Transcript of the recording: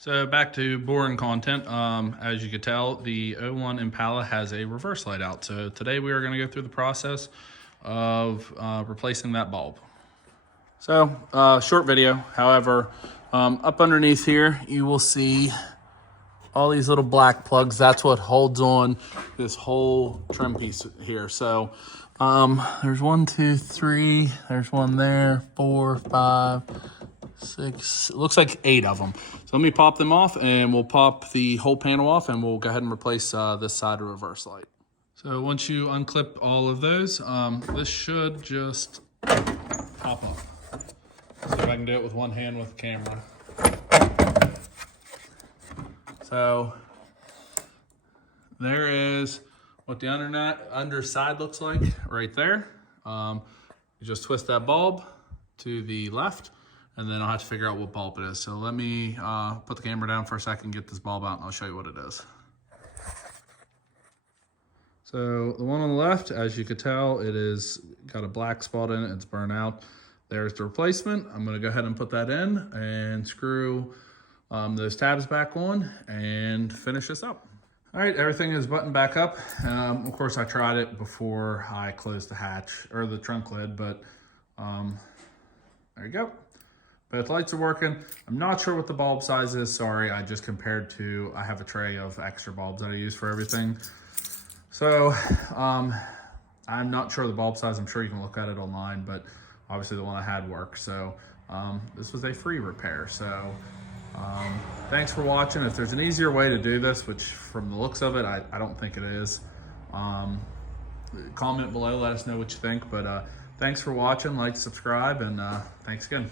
So back to boring content. As you could tell, the '01 Impala has a reverse light out. So today we are going to go through the process of replacing that bulb. So short video. However, up underneath here, you will see all these little black plugs. That's what holds on this whole trim piece here. So there's 1, 2, 3. There's one there, 4, 5, 6. It looks like 8 of them. So let me pop them off, and we'll pop the whole panel off, and we'll go ahead and replace this side of reverse light. So once you unclip all of those, this should just pop up. See if I can do it with one hand with the camera. So there is what the underside looks like right there. You just twist that bulb to the left, and then I'll have to figure out what bulb it is. So let me put the camera down for a second, get this bulb out, and I'll show you what it is. So the one on the left, as you could tell, it is got a black spot in it. It's burnt out. There's the replacement. I'm going to go ahead and put that in and screw those tabs back on and finish this up. All right, everything is buttoned back up. Of course, I tried it before I closed the hatch or the trunk lid, but there you go. Both lights are working. I'm not sure what the bulb size is. Sorry, I just compared to, I have a tray of extra bulbs that I use for everything. So I'm not sure the bulb size. I'm sure you can look at it online, but obviously the one I had worked. So this was a free repair. So thanks for watching. If there's an easier way to do this, which from the looks of it, I don't think it is, comment below, let us know what you think. But thanks for watching, like, subscribe, and thanks again.